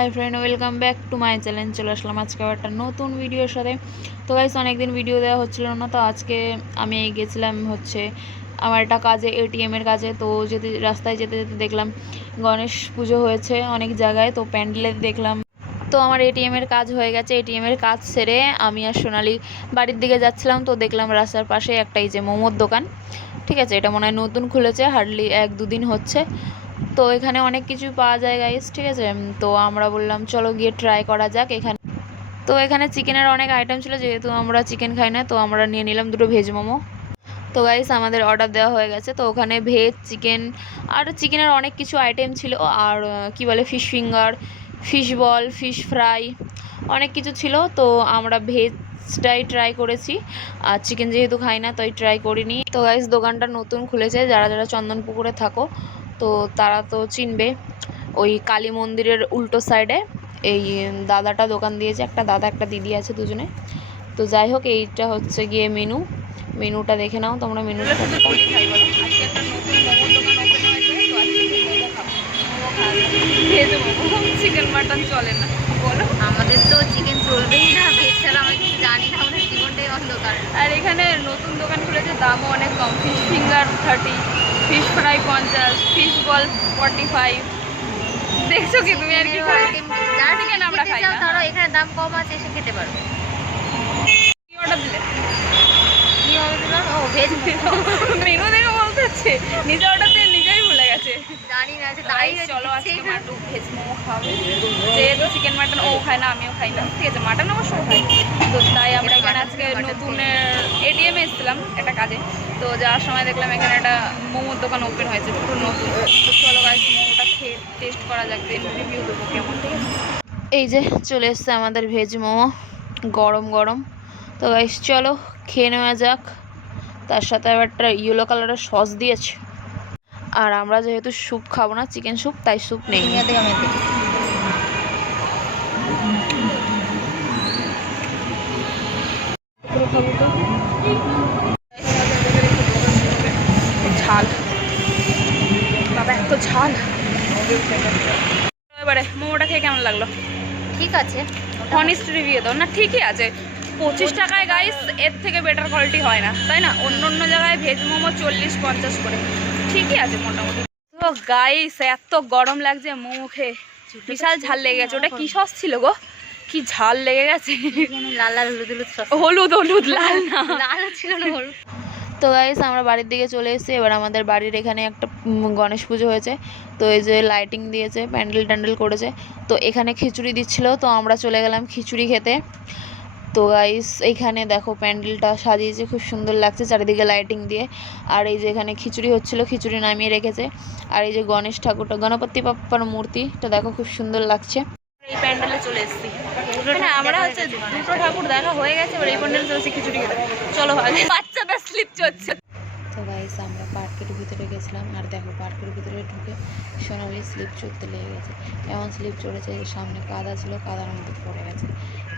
Hi friend, welcome back to my channel. চলে আসলাম আজকে একটা নতুন ভিডিওর সাথে। তো গাইস, অনেকদিন ভিডিও দেওয়া হচ্ছিল না, তো আজকে আমি গেছিলাম হচ্ছে আমার একটা কাজে, এটিএমের কাজে। তো যেতে রাস্তায় যেতে যেতে দেখলাম গণেশ পুজো হয়েছে অনেক জায়গায়, তো প্যান্ডেলে দেখলাম। তো আমার এটিএমের কাজ হয়ে গেছে, এটিএমের কাজ সেরে আমি আর সোনালি বাড়ির দিকে যাচ্ছিলাম। তো দেখলাম রাস্তার পাশে একটা এই যে মোমোর দোকান, ঠিক আছে, এটা মনে হয় নতুন খুলেছে, হার্ডলি 1-2 দিন হচ্ছে। তো এখানে অনেক কিছু পাওয়া যায় গাইস, ঠিক আছে। তো আমরা বললাম চলো গিয়ে ট্রাই করা যাক এখানে। তো এখানে চিকেনের অনেক আইটেম ছিল, যেহেতু আমরা চিকেন খাই না, তো আমরা নিয়ে নিলাম 2টো ভেজ মোমো। তো গাইস, আমাদের অর্ডার দেওয়া হয়ে গেছে। তো ওখানে ভেজ, চিকেন আর চিকেনের অনেক কিছু আইটেম ছিল, আর কি বলে fish finger, fish ball, fish fry, অনেক কিছু ছিল। তো আমরা ভেজটাই ট্রাই করেছি, আর চিকেন যেহেতু খাই না তাই ট্রাই করিনি। তো গাইস, দোকানটা নতুন খুলেছে, যারা যারা চন্দনপুকুরে থাকো তো তারা তো চিনবে, ওই কালী মন্দিরের উল্টো সাইডে এই দাদাটা দোকান দিয়েছে, একটা দাদা একটা দিদি আছে দুজনে। তো যাই হোক, এইটা হচ্ছে গিয়ে মেনুটা দেখে নাও তোমরা। মেনুটা চিকেন মাটন চলে না, বলো। আমাদের তো চিকেন চলবেই না, ভেজ ছাড়া আমরা কিছু জানি না, আমাদের জীবনটাই অন্ধকার। আর এখানে নতুন দোকান খুলেছে, দামও অনেক কম। Fish finger 30, fish fry 50, fish ball 45। দেখছো কি তুমি? আর কি চিকেন আমরা খাই না, তারা এখানে দাম কম আছে, এসে খেতে পারবে। কি অর্ডার দিলে? কি অর্ডার দিলাম? ও ভেজ মেনু দেখে বলতে হচ্ছে, নিজে অর্ডার দিয়ে নিজেই ভুলে গেছে। জানি না, তাই চলো আজকে মাটু ভেজ মোমো খাবে, যেহেতু চিকেন মাটন ও খায় না, আমিও খাই না, ঠিক আছে। মাটন অবশ্য খাই, তো তাই আমরা এখানে আজকে নতুন এটিএমে এসেছিলাম একটা কাজে। তো যাওয়ার সময় দেখলাম এখানে একটা মোমোর দোকান ওপেন হয়েছে, পুরো নতুন। তো চলো গাইস, মোমোটা খেয়ে টেস্ট করা যাক, দেন রিভিউ দেবো কেমন, ঠিক আছে। এই যে চলে এসছে আমাদের ভেজ মোমো, গরম গরম। তো গাইস চলো খেয়ে নেওয়া যাক। তার সাথে আবার একটা ইয়েলো কালারের সস দিয়েছে। আর আমরা যেহেতু স্যুপ খাবো না, চিকেন স্যুপ, তাই স্যুপ নেই। ঝাল বাবা, এত ঝাল। এবারে মোমোটা খেয়ে কেমন লাগলো? ঠিক আছে, অনেস্ট রিভিউ দাও না। ঠিকই আছে, 25 টাকায় গাইস এর থেকে বেটার কোয়ালিটি হয় না, তাই না? অন্য অন্য জায়গায় ভেজ মোমো 40-50 করে, ঠিকই আছে মোটামুটি। তো গাইস, এত গরম লাগছে, মোমো খেয়ে বিশাল ঝাল লেগে গেছে। ওটা কি সস ছিল গো? কি ঝাল লেগে গেছে। লাল লাল হলুদ হলুদ সস। হলুদ হলুদ, লাল না, লাল ছিল না, হলুদ। তো গাইস, আমরা বাড়ির দিকে চলে এসেছি। এবার আমাদের বাড়ির এখানে একটা গণেশ পুজো হয়েছে, তো এই যে লাইটিং দিয়েছে, প্যান্ডেল ট্যান্ডেল করেছে। তো এখানে খিচুড়ি দিচ্ছিল, তো আমরা চলে গেলাম খিচুড়ি খেতে। তো গাইস, এইখানে দেখো প্যান্ডেলটা সাজিয়েছে, খুব সুন্দর লাগছে চারিদিকে লাইটিং দিয়ে। আর এই যে এখানে খিচুড়ি হচ্ছিল, খিচুড়ি নামিয়ে রেখেছে। আর এই যে গণেশ ঠাকুরটা, গণপতি বাপ্পার মূর্তিটা দেখো, খুব সুন্দর লাগছে। এই প্যান্ডেলে চলে এসেছি, আমরা হচ্ছে 2টো ঠাকুর দেখা হয়ে গেছে, এবার এই প্যান্ডেলে চলেছি খিচুড়ি খেতে। চলো, বাচ্চাদের স্লিপ চলছে। তো গাইস, আমরা পার্কের ভিতরে গেছিলাম, আর দেখো পার্কের ভিতরে ঢুকে সোনালি স্লিপ চড়তে লেগে গেছে। এমন স্লিপ চড়েছে, সামনে কাদা ছিল, কাদার মধ্যে পড়ে গেছে।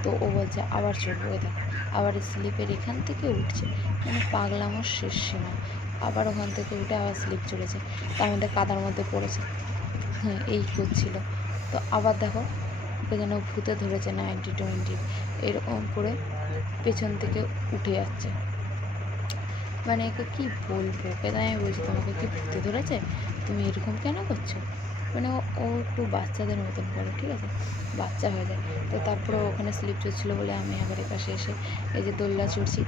তো ও বলছে আবার চড়বো, দেখো আবার স্লিপের এখান থেকে উঠছে, মানে পাগলামোর শেষ সীমা। আবার ওখান থেকে উঠে আবার স্লিপ চড়েছে, তার মধ্যে কাদার মধ্যে পড়েছে। হ্যাঁ, এই করছিল। তো আবার দেখো যেন ভূতে ধরেছে 90-20 এরকম করে পেছন থেকে উঠে যাচ্ছে। মানে একে কী বলবো, তাই আমি বলছি তোমাকে কি ভূতে ধরেছে, তুমি এরকম কেন করছো? মানে ও একটু বাচ্চাদের মতন করে, ঠিক আছে, বাচ্চা হয়ে যায়। তো তারপরে ওখানে স্লিপ চড়ছিলো বলে আমি আবার এ পাশে এসে এই যে দোলনা চড়ছি।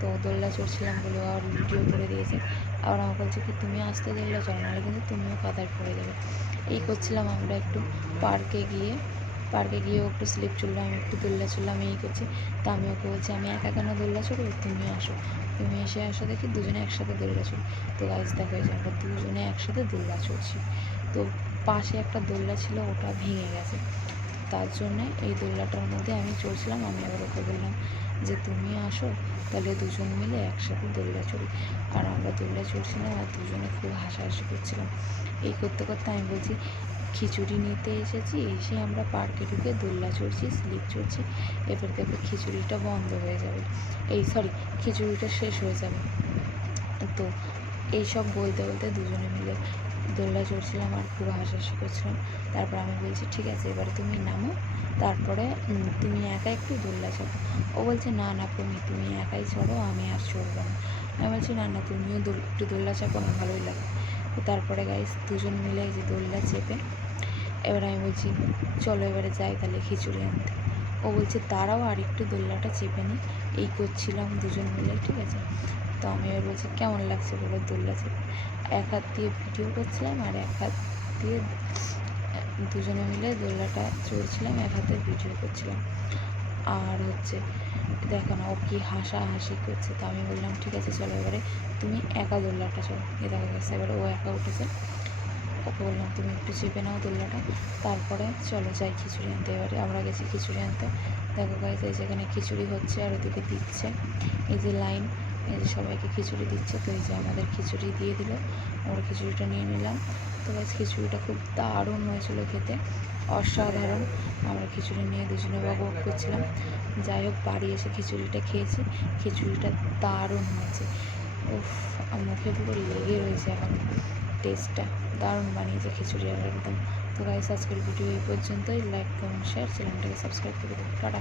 তো দোলনা চড়ছিলাম বলে আর ভিডিও করে দিয়েছে। আবার আমার বলছে কি তুমি আসতে দোলনা চড়ো, নাহলে কিন্তু তুমিও কাদায় পড়ে যাবে। এই করছিলাম আমরা একটু পার্কে গিয়ে ও একটু স্লিপ চড়লো, আমি একটু দোলনা চড়লাম, এই করছি। তো আমি ওকে বলছি আমি একা কেন দোলনা চড়বো, তুমি আসো, তুমি এসে আসো, দেখি দুজনে একসাথে দোলনা চড়ি। তো গাইস দেখো, এই যে আমরা দুজনে একসাথে দোলনা চড়ছি। তো পাশে একটা দোলনা ছিল, ওটা ভেঙে গেছে, তার জন্যে এই দোলনাটার মধ্যে আমি চড়ছিলাম। আমি আবার ওকে বললাম যে তুমি আসো, তাহলে দুজন মিলে একসাথে দোলনা চড়ি। আর আমরা দোলনা চড়ছিলাম, আর দুজনে খুব হাসাহাসি করছিলাম। এই করতে করতে আমি বলছি খিচুড়ি নিতে এসেছি, এসে আমরা পার্কে ঢুকে দোলনা চড়ছি, স্লিপ চড়ছি, এবার দেখবে খিচুড়িটা বন্ধ হয়ে যাবে, খিচুড়িটা শেষ হয়ে যাবে। তো এইসব বলতে বলতে দুজনে মিলে দোলনা চড়ছিলাম আর খুব হাসাহাসি করছিলাম। তারপর আমি বলছি ঠিক আছে এবারে তুমি নামো, তারপরে তুমি একা একটু দোলনা চাপো। ও বলছে না না তুমি একাই চড়ো, আমি আর চড়বো না। আমি বলছি না না তুমিও একটু দোলনা চাপো না, ভালোই লাগে। তো তারপরে গাইস দুজন মিলে এই যে দোলনা চেপে এবার আমি বলছি চলো এবারে যাই তাহলে খিচুড়ি আনতে। ও বলছে দাঁড়াও আর একটু দোলনাটা চেপে নিই। এই করছিলাম দুজন মিলে, ঠিক আছে। তো আমি এবার বলছি কেমন লাগছে বলো দোলনা চেপে। এক হাত দিয়ে ভিডিও করছিলাম আর এক হাত দিয়ে দুজনে মিলে দোলনাটা চড়ছিলাম, এক হাতে ভিডিও করছিলাম। আর হচ্ছে দেখো না ও কি হাসাহাসি করছে। তো আমি বললাম ঠিক আছে চলো এবারে তুমি একা দোলনাটা চলো। এ দেখা গেছে এবারে ও একা উঠেছে। ওকে বললাম তুমি একটু চেপে নাও দোলনাটা, তারপরে চলো যাই খিচুড়ি আনতে। এবারে আমরা গেছি খিচুড়ি আনতে। দেখো গাইজ এই যেখানে খিচুড়ি হচ্ছে আর ওদিকে দিচ্ছে, এই যে লাইন, এই যে সবাইকে খিচুড়ি দিচ্ছে। তো এই যে আমাদের খিচুড়ি দিয়ে দিল, আমরা খিচুড়িটা নিয়ে নিলাম। তো গাইজ খিচুড়িটা খুব দারুণ হয়েছিল খেতে, অসাধারণ। আমরা খিচুড়ি নিয়ে দুজনে বক করছিলাম। যাই হোক বাড়ি এসে খিচুড়িটা খেয়েছি, খিচুড়িটা দারুণ হয়েছে। উফ মুখে পুরো লেগে রয়েছে এখন, টেস্টটা দারুণ বানিয়েছে খিচুড়ি আর একদম। তো গাইস আজকের ভিডিও এই পর্যন্তই। লাইক কমেন্ট শেয়ার, চ্যানেলটাকে সাবস্ক্রাইব করে দেবো। টাটা।